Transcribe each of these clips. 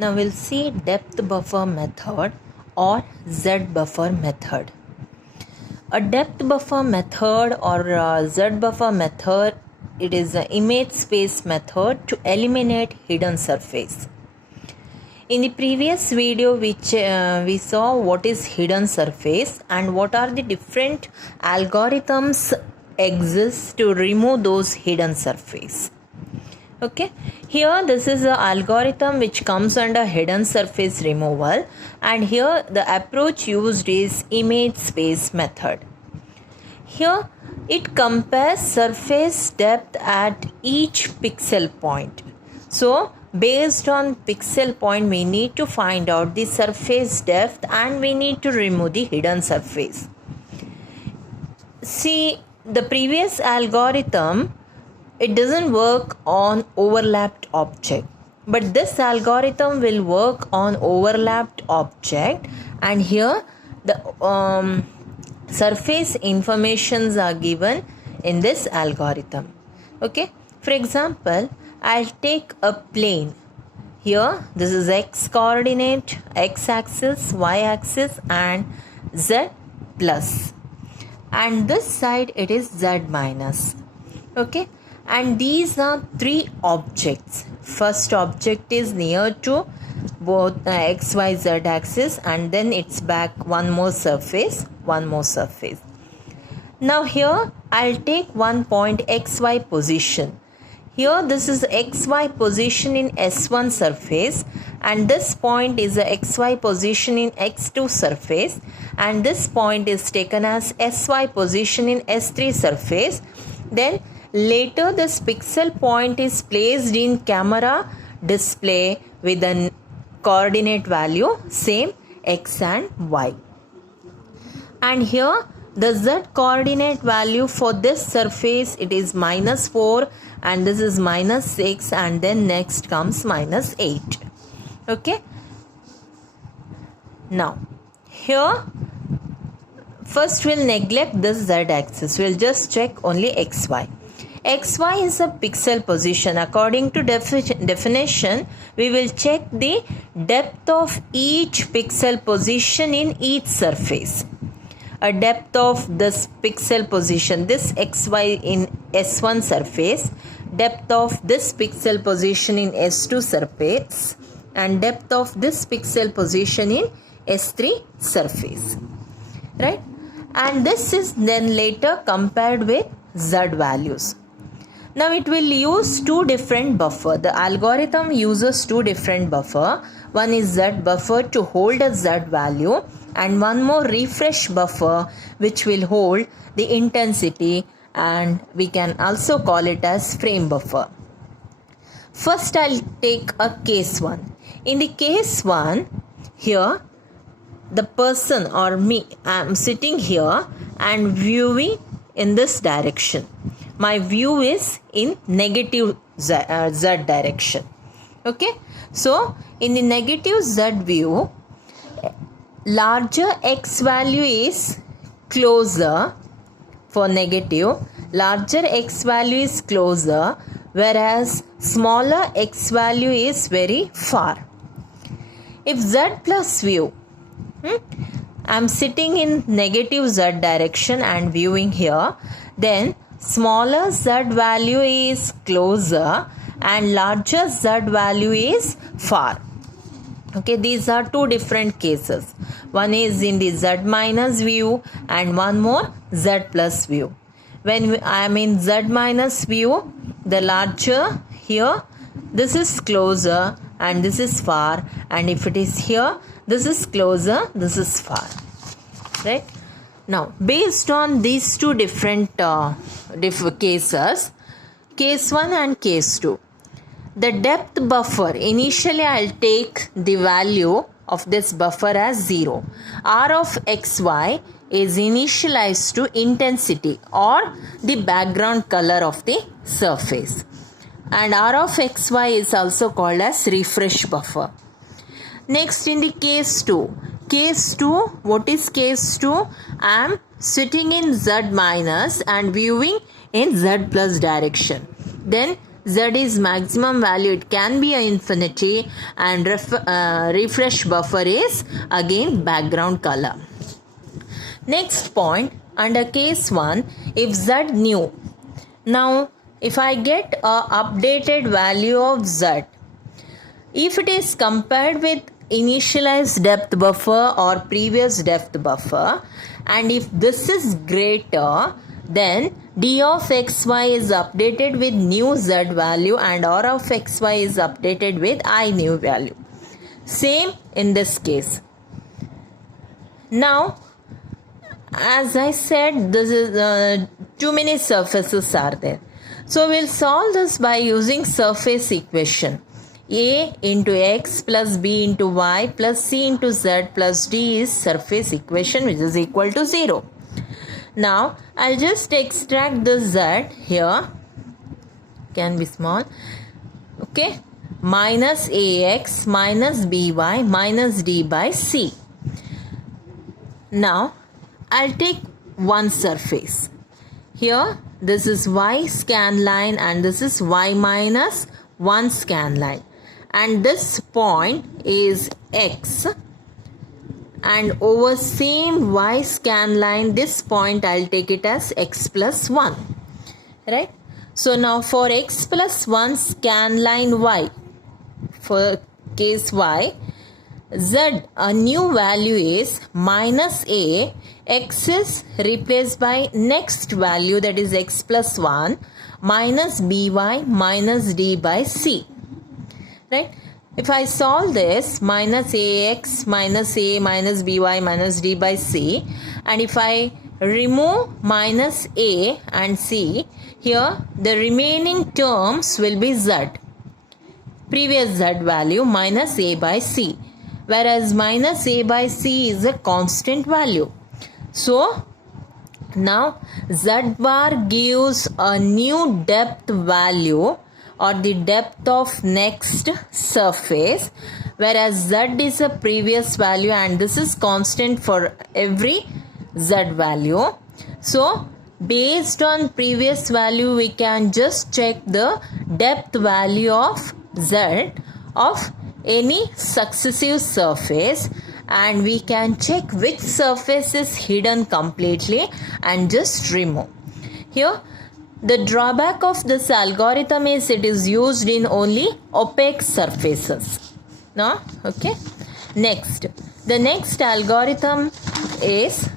Now we'll see depth buffer method or Z buffer method. A depth buffer method or Z buffer method, it is an image space method to eliminate hidden surface. In the previous video we saw what is hidden surface and what are the different algorithms exist to remove those hidden surface. Okay, here this is the algorithm which comes under hidden surface removal, and here the approach used is image space method. Here it compares surface depth at each pixel point. So based on pixel point we need to find out the surface depth and we need to remove the hidden surface. See, the previous algorithm, it doesn't work on overlapped object, but this algorithm will work on overlapped object, and here the surface informations are given in this algorithm. Okay, for example, I'll take a plane. Here this is x coordinate, x axis, y axis and z plus, and this side it is z minus. Okay, and these are three objects. First object is near to both x, y, z axis, and then it's back one more surface. Now here I'll take one point xy position. Here this is xy position in S1 surface, and this point is a xy position in x2 surface, and this point is taken as sy position in S3 surface. Then later this pixel point is placed in camera display with a coordinate value same x and y. And here the z coordinate value for this surface, it is -4, and this is -6, and then next comes -8. Okay, now here first we'll neglect this z axis, we'll just check only xy. xy is a pixel position. According to definition, we will check the depth of each pixel position in each surface. A depth of this pixel position, this xy in S1 surface, depth of this pixel position in S2 surface, and depth of this pixel position in S3 surface, right? And this is then later compared with z values. Now it will use two different buffer. The algorithm uses two different buffer. One is z buffer to hold a z value, and one more refresh buffer which will hold the intensity, and we can also call it as frame buffer. First I'll take a case 1. In the case 1, here the person or me, I am sitting here and viewing in this direction. My view is in negative z direction. Okay, so in the negative z view, larger x value is closer for negative, larger x value is closer, whereas smaller x value is very far. If z plus view, I'm sitting in negative z direction and viewing here, then smaller z value is closer and larger z value is far. Okay, these are two different cases. One is in the z minus view and one more z plus view. When I am in z minus view, the larger here, this is closer and this is far, and if it is here, this is closer, this is far, right? Now based on these two different cases, case 1 and case 2, the depth buffer, initially I'll take the value of this buffer as 0. R of xy is initialized to intensity or the background color of the surface, and R of xy is also called as refresh buffer. Next, in the case 2, what is case 2? I am sitting in z minus and viewing in z plus direction. Then Z is maximum value, it can be a infinity, and refresh buffer is again background color. Next point, under case 1, if Z new. Now if I get a updated value of Z, if it is compared with initialized depth buffer or previous depth buffer, and if this is greater, then d of xy is updated with new z value and r of xy is updated with I new value. Same in this case. Now, as I said, this is too many surfaces are there. So we'll solve this by using surface equation. A into x plus b into y plus c into z plus d is surface equation, which is equal to 0. Now I'll just extract the z here, can be small, okay, minus ax minus by minus d by c. Now I'll take one surface. Here this is y scan line and this is y minus 1 scan line, and this point is x, and over same y scan line this point I'll take it as x plus 1, right? So now for x plus 1 scan line y, for case y, z a new value is minus a, x is replaced by next value, that is x plus 1 minus by minus d by c, right? If I solve this, minus ax minus a minus by minus d by c, and if I remove minus a and c, here the remaining terms will be z, previous z value minus a by c, whereas minus a by c is a constant value. So now z bar gives a new depth value or the depth of next surface, whereas z is a previous value and this is constant for every z value. So based on previous value we can just check the depth value of z of any successive surface, and we can check which surface is hidden completely and just remove. Here the drawback of this algorithm is it is used in only opaque surfaces. No? Okay. Next, the next algorithm is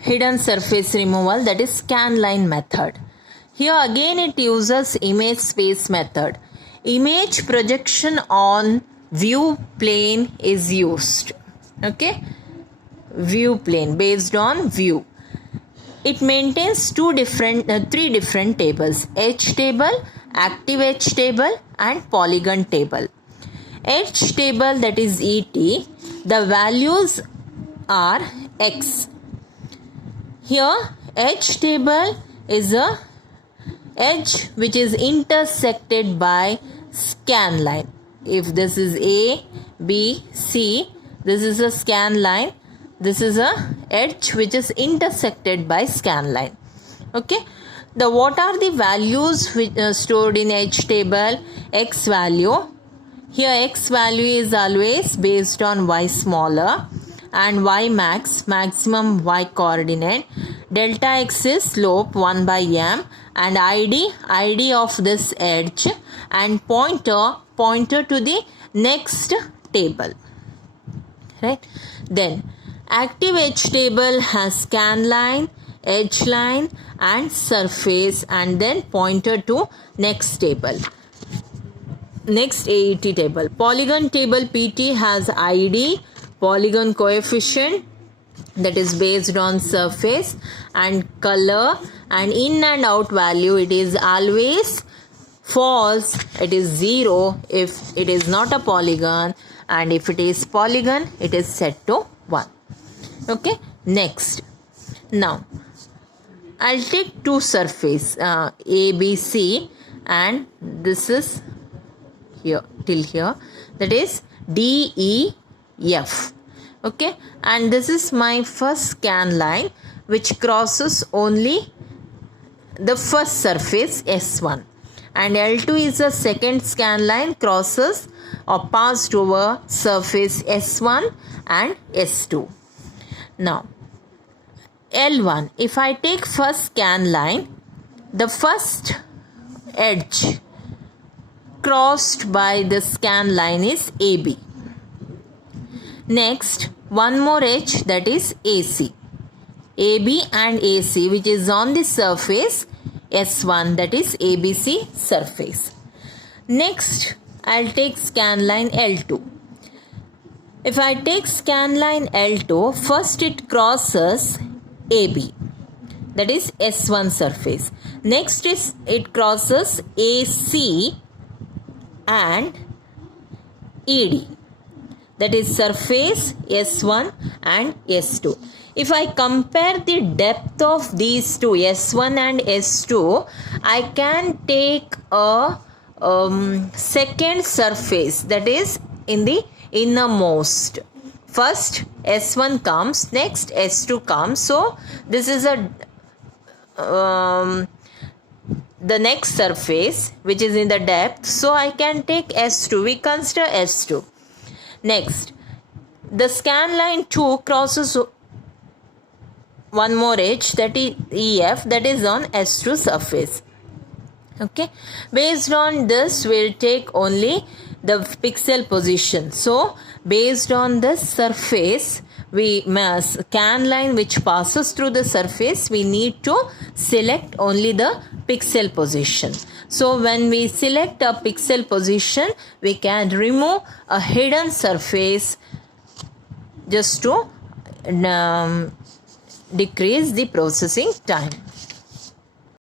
hidden surface removal, that is scan line method. Here again it uses image space method. Image projection on view plane is used. Okay. View plane based on view. It maintains three different tables: H table, active H table and polygon table. H table, that is ET, the values are X. Here H table is a edge which is intersected by scan line. If this is A, B, C, this is a scan line. This is a edge which is intersected by scan line. Okay. What are the values which stored in H table? X value. Here X value is always based on Y smaller, and Y max, maximum Y coordinate. Delta X is slope 1 by m, and ID of this edge, and pointer to the next table, right? Then active H table has scan line, edge line and surface, and then pointer to next table, next AET table. Polygon table PT has ID, polygon coefficient, that is based on surface, and color, and in and out value it is always false, it is 0 if it is not a polygon, and if it is polygon it is set to 1. Okay. Next, now I'll take two surface A, B, C, and this is here till here, that is D, E, F. Okay, and this is my first scan line, which crosses only the first surface S1, and L2 is the second scan line crosses or passed over surface S1 and S2. Now L1, if I take first scan line, the first edge crossed by the scan line is AB. Next, one more edge, that is AC. AB and AC, which is on the surface S1, that is ABC surface. Next, I'll take scan line L2. If I take scan line L2, first it crosses AB, that is S1 surface. Next is it crosses AC and ED, that is surface S1 and S2. If I compare the depth of these two, S1 and S2, I can take a second surface, that is in the innermost. First S1 comes, next S2 comes. So this is the next surface which is in the depth. So I can take S2. We consider S2. Next, the scan line 2 crosses one more edge, that is EF, that is on S2 surface. Okay, based on this we'll take only the pixel position. So based on the surface, we scan line which passes through the surface, we need to select only the pixel position. So when we select a pixel position, we can remove a hidden surface just to decrease the processing time.